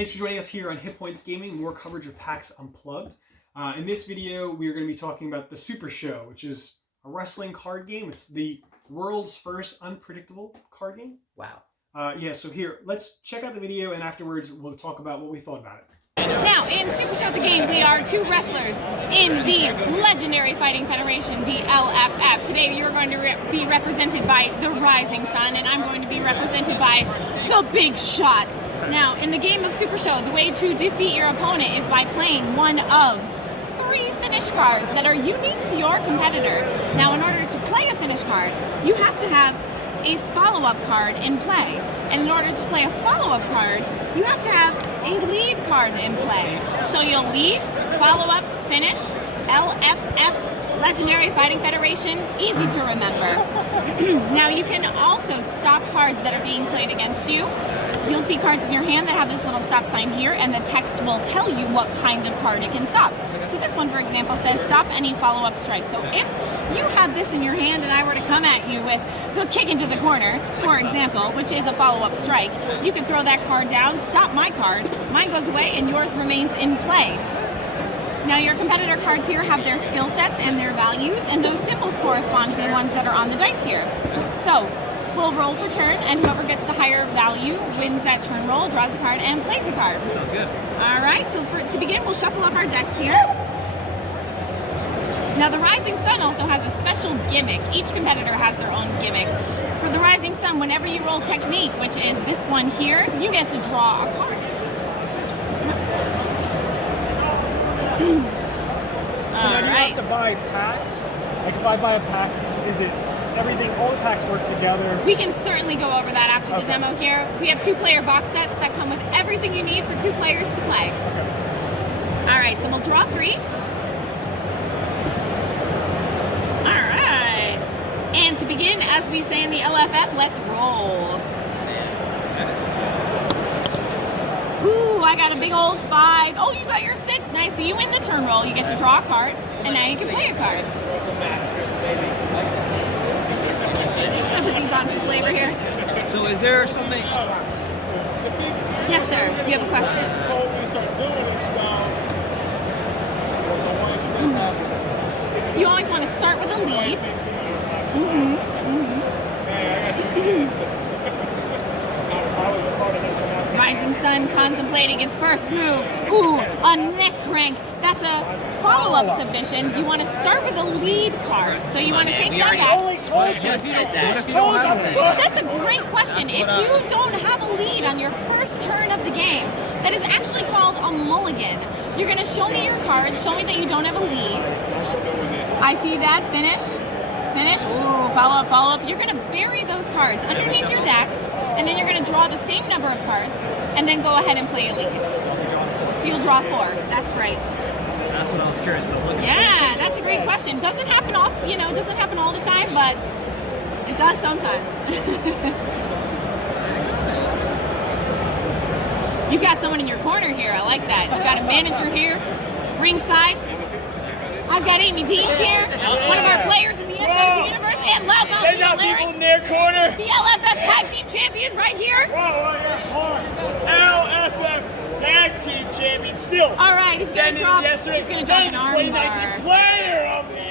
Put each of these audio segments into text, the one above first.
Thanks for joining us here on HitPointsGaming, more coverage of PAX Unplugged. In this video, we are going to be talking about the Supershow, which is a wrestling card game. It's the world's first unpredictable card game. Wow. Yeah, so here, let's check out the video, and afterwards we'll talk about what we thought about it. Now, in Supershow the game, we are two wrestlers in the legendary Fighting Federation, the LFF. Today, you're going to be represented by the Rising Sun, and I'm going to be represented by the Big Shot. Now, in the game of Supershow, the way to defeat your opponent is by playing one of 3 finish cards that are unique to your competitor. Now, in order to play a finish card, you have to have a follow-up card in play. And in order to play a follow-up card, you have to have a lead card in play. So you'll lead, follow-up, finish, LFF, Legendary Fighting Federation, easy to remember. Now you can also stop cards that are being played against you. You'll see cards in your hand that have this little stop sign here, and the text will tell you what kind of card it can stop. So this one, for example, says stop any follow-up strike. So if you had this in your hand and I were to come at you with the kick into the corner, for example, which is a follow-up strike, you could throw that card down, stop my card, mine goes away, and yours remains in play. Now your competitor cards here have their skill sets and their values, and those symbols correspond to the ones that are on the dice here. So we'll roll for turn, and whoever gets the higher value wins that turn roll, draws a card, and plays a card. Sounds good. All right, so to begin, we'll shuffle up our decks here. Now the Rising Sun also has a special gimmick. Each competitor has their own gimmick. For the Rising Sun, whenever you roll Technique, which is this one here, you get to draw a card. So now do you have to buy packs? Like if I buy a pack, is it everything, all the packs work together? We can certainly go over that after the demo here. We have 2-player box sets that come with everything you need for 2 players to play. Okay. All right, so we'll draw 3. All right. And to begin, as we say in the LFF, let's roll. Ooh, I got a big old 5. Oh, you got your 6. Nice. So you win the turn roll. You get to draw a card, and now you can play a card. I'm gonna put these on for flavor here. So is there something? Yes, sir. You have a question? You always want to start with a lead. Rising Sun contemplating his first move. Ooh, a neck crank. That's a follow-up submission. You want to start with a lead card. So you want to take that back. That's a great question. If you don't have a lead on your first turn of the game, that is actually called a mulligan. You're going to show me your card, show me that you don't have a lead. I see that. Finish. Finish. Ooh, follow-up, follow-up. You're going to bury those cards underneath your deck, and then you're going to draw the same number of cards, and then go ahead and play a lead. So you'll draw 4. That's right. That's what I was curious. Yeah, that's a great question. Doesn't happen doesn't happen all the time, but it does sometimes. You've got someone in your corner here. I like that. You've got a manager here, ringside. I've got Amy Deans here, one of our players in the SRT universe, and Loudmouth. There's not people in their corner. The LFF Tag Team Champion right here. LFF Tag Team Champion still. All right, he's gonna drop. Yes, sir. He's gonna drop an arm 2019 bar. Player of the Year.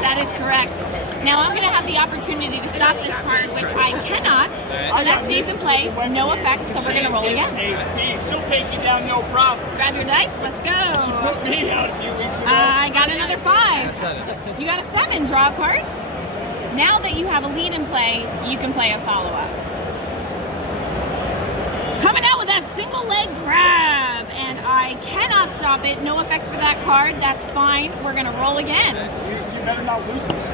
That is correct. Now I'm going to have the opportunity to stop this card, which I cannot. So that stays in play, no effect, so we're going to roll again. Still take you down, no problem. Grab your dice, let's go. She put me out a few weeks ago. I got another 5. You got a 7, draw a card. Now that you have a lead in play, you can play a follow-up. Coming out with that single leg grab, and I cannot stop it. No effect for that card, that's fine. We're going to roll again. You better not lose this.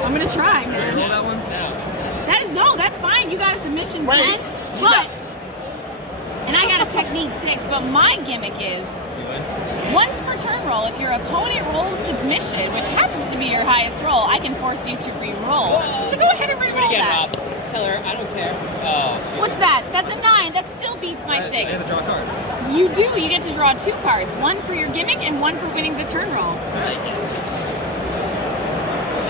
I'm going to try, man. Roll that one? No, that's fine. You got a submission 10, but, and I got a technique 6, but my gimmick is, once per turn roll, if your opponent rolls submission, which happens to be your highest roll, I can force you to re-roll. So go ahead and re-roll that. Tell her, I don't care. What's that? That's a 9. That still beats my 6. I have to draw a card. You do. You get to draw 2 cards. 1 for your gimmick and 1 for winning the turn roll.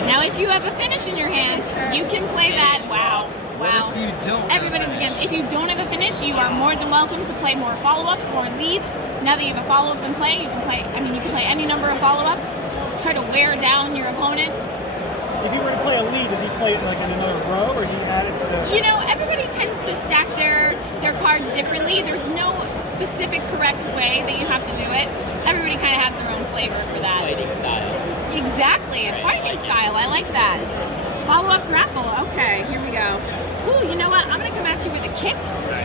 Now, if you have a finish in your hand, you can play that. Wow. Wow. What if you don't? Everybody's against. If you don't have a finish, you are more than welcome to play more follow-ups, more leads. Now that you have a follow-up in play, you can play. I mean, you can play any number of follow-ups. Try to wear down your opponent. If you were to play a lead, does he play it like in another row, or is he add it to the? You know, everybody tends to stack their cards differently. There's no specific correct way that you have to do it. Everybody kind of has their own flavor for that. Fighting style. Exactly, a fighting style. I like that. Follow-up grapple. Okay, here we go. Ooh, you know what? I'm going to come at you with a kick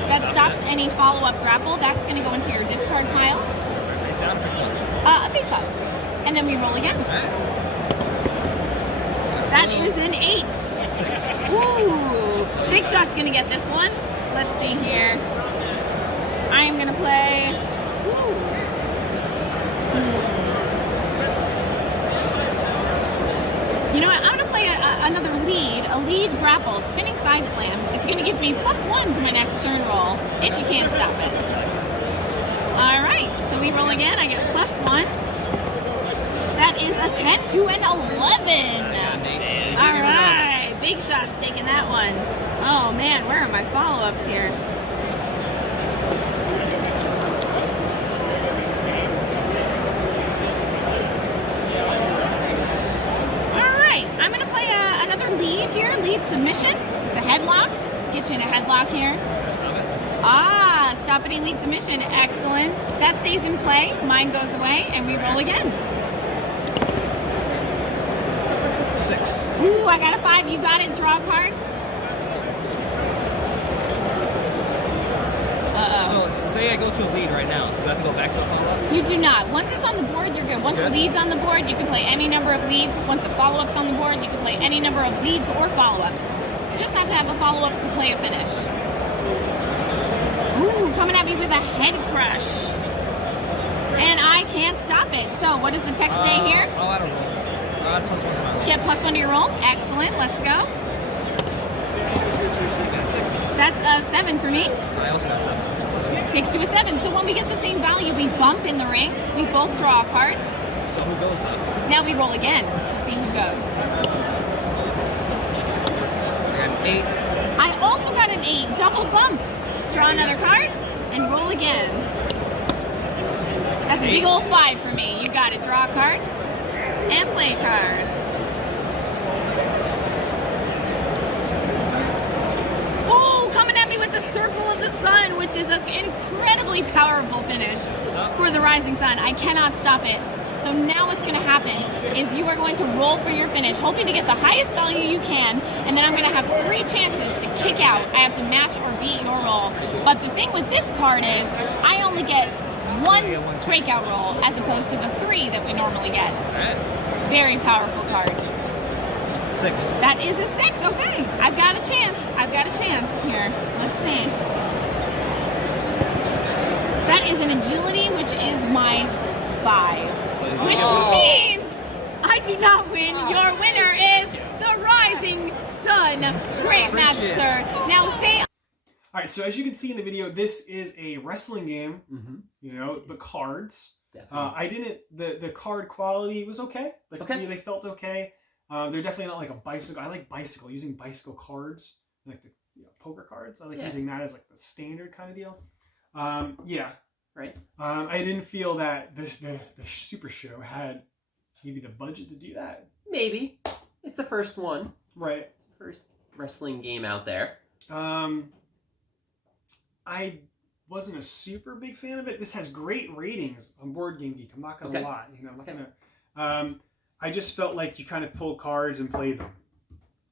that stops any follow-up grapple. That's going to go into your discard pile. Face down, face up. Face up. And then we roll again. That is an 8. 6. Ooh, Big Shot's going to get this one. Let's see here. I am going to play... You know what? I'm going to play another lead, a lead grapple, spinning side slam. It's going to give me +1 to my next turn roll, if you can't stop it. All right, so we roll again. I get +1. That is a 10 to an 11. All right, Big Shot's taking that one. Oh man, where are my follow-ups here? I'm going to play another lead here, lead submission. It's a headlock. Get you in a headlock here. Stop any lead submission. Excellent. That stays in play. Mine goes away, and we roll again. 6. Ooh, I got a 5. You got it. Draw a card. So, say I go to a lead right now. Do I have to go back to a follow-up? You do not. Once it's on the board, you're good. Once a lead's on the board, you can play any number of leads. Once a follow-up's on the board, you can play any number of leads or follow-ups. Just have to have a follow-up to play a finish. Ooh, coming at me with a head crush. And I can't stop it. So what does the text say here? I'll add a roll. I'll add +1 to my roll. Get +1 to your roll. Excellent. Let's go. That's a 7 for me. I also got 7. +1. 6 to a 7. So when we get the same value, we bump in the ring. We both draw a card. So who goes then? Now we roll again to see who goes. I got an 8. I also got an 8. Double bump. Draw another card and roll again. That's a big old 5 for me. You got it. Draw a card and play a card. The Circle of the Sun, which is an incredibly powerful finish for the Rising Sun. I cannot stop it. So now what's going to happen is you are going to roll for your finish, hoping to get the highest value you can, and then I'm going to have 3 chances to kick out. I have to match or beat your roll. But the thing with this card is I only get 1 breakout roll as opposed to the 3 that we normally get. Very powerful card. 6. That is a 6. Okay, I've got a chance. I've got a chance here. Let's see. That is an agility, which is my 5, which means I do not win. Your winner is the Rising Sun. Great match, sir. Now say. All right, so as you can see in the video, this is a wrestling game. You know, but cards. I didn't. The card quality was okay. Like they felt okay. They're definitely not like a bicycle. I like using bicycle cards, like the poker cards. I like using that as like the standard kind of deal. Right. I didn't feel that the Super Show had maybe the budget to do that. Maybe. It's the first one. Right. It's the first wrestling game out there. I wasn't a super big fan of it. This has great ratings on Board Game Geek. I'm not gonna lie. You know, I'm not gonna. I just felt like you kind of pull cards and play them.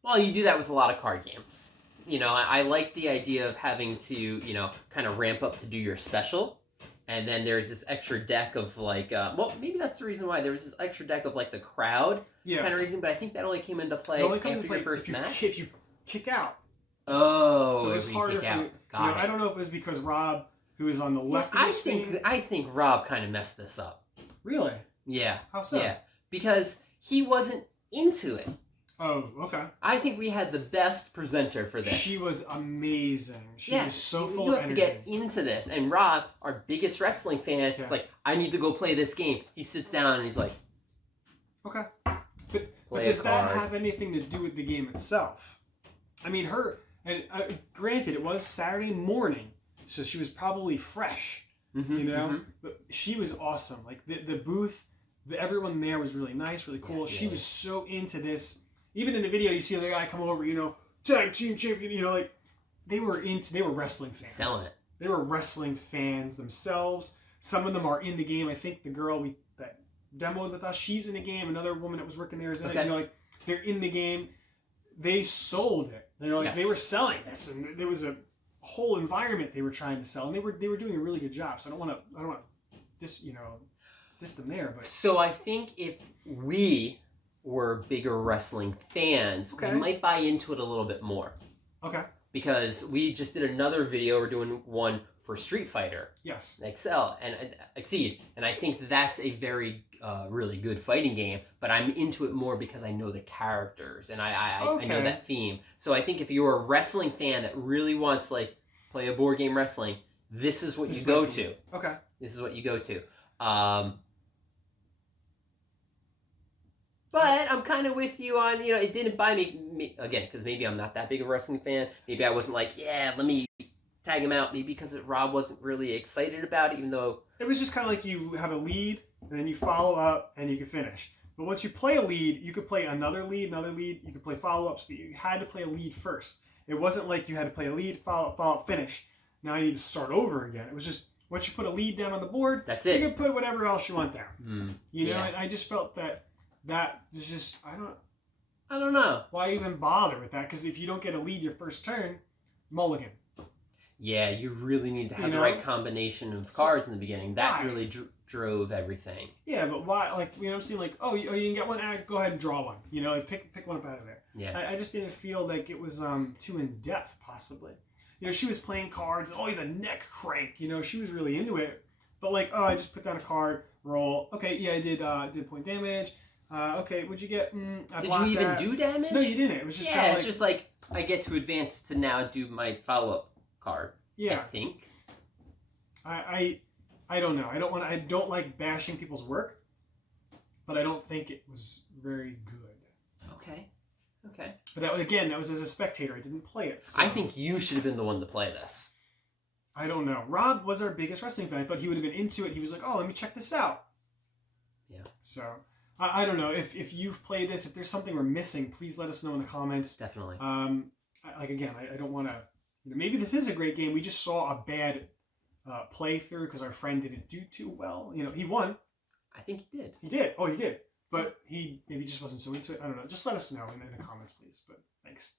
Well, you do that with a lot of card games. You know, I like the idea of having to, you know, kind of ramp up to do your special. And then there's this extra deck of like, well, maybe that's the reason why there was this extra deck of like the crowd kind of reason. But I think that only came into play after your first match. If you kick out. Oh, so it's harder for you. I don't know if it was because Rob, who is on the left of the screen. I think Rob kind of messed this up. Really? Yeah. How so? Yeah. Because he wasn't into it. Oh, okay. I think we had the best presenter for this. She was amazing. She was so full of energy. You have to get into this. And Rob, our biggest wrestling fan, is like, I need to go play this game. He sits down and he's like, okay. But does that have anything to do with the game itself? I mean, And granted, it was Saturday morning, so she was probably fresh, you know? But she was awesome. Like, the booth, everyone there was really nice, really cool. She was so into this. Even in the video, you see the guy come over, you know, tag team champion, you know, like, they were wrestling fans. Selling it. They were wrestling fans themselves. Some of them are in the game. I think the girl that demoed with us, she's in the game. Another woman that was working there is in it. You know, like, they're in the game. They sold it. They're like, they were selling this, and there was a whole environment they were trying to sell, and they were doing a really good job. So I don't want to diss them there, but so I think if we were bigger wrestling fans, we might buy into it a little bit more. Okay. Because we just did another video. We're doing one for Street Fighter. Yes. Excel and Exceed, and I think that's a very really good fighting game. But I'm into it more because I know the characters and I know that theme. So I think if you're a wrestling fan that really wants like play a board game wrestling, this is what you go to. Okay. This is what you go to. But I'm kind of with you on, you know, it didn't buy me again, because maybe I'm not that big of a wrestling fan. Maybe I wasn't like, yeah, let me tag him out. Maybe because Rob wasn't really excited about it, even though... It was just kind of like you have a lead, and then you follow up, and you can finish. But once you play a lead, you could play another lead, you could play follow-ups, but you had to play a lead first. It wasn't like you had to play a lead, follow-up, finish. Now you need to start over again. It was just, once you put a lead down on the board, that's it. You can put whatever else you want down. You know, and I just felt that was just, I don't know. Why even bother with that? Because if you don't get a lead your first turn, mulligan. Yeah, you really need to have the right combination of cards in the beginning. That really drove everything. Yeah, but why? Like, you know, I'm seeing like, oh, you can get one. Go ahead and draw one. You know, like pick one up out of there. Yeah. I just didn't feel like it was too in depth, possibly. You know, she was playing cards. Oh, the neck crank. You know, she was really into it. But like, oh, I just put down a card, roll. Okay, yeah, I did point damage. Okay, what'd you get? Did you even do damage? No, you didn't. It was just it's just like I get to advance to now do my follow-up card. Yeah, I think. I don't know. I don't like bashing people's work, but I don't think it was very good. Okay. But that was as a spectator. I didn't play it. So. I think you should have been the one to play this. I don't know. Rob was our biggest wrestling fan. I thought he would have been into it. He was like, "Oh, let me check this out." Yeah. So I don't know if you've played this. If there's something we're missing, please let us know in the comments. Definitely. I don't want to. Maybe this is a great game. We just saw a bad playthrough because our friend didn't do too well. You know, he won. I think he did. He did. Oh, he did. But he maybe just wasn't so into it. I don't know. Just let us know in the comments, please. But thanks.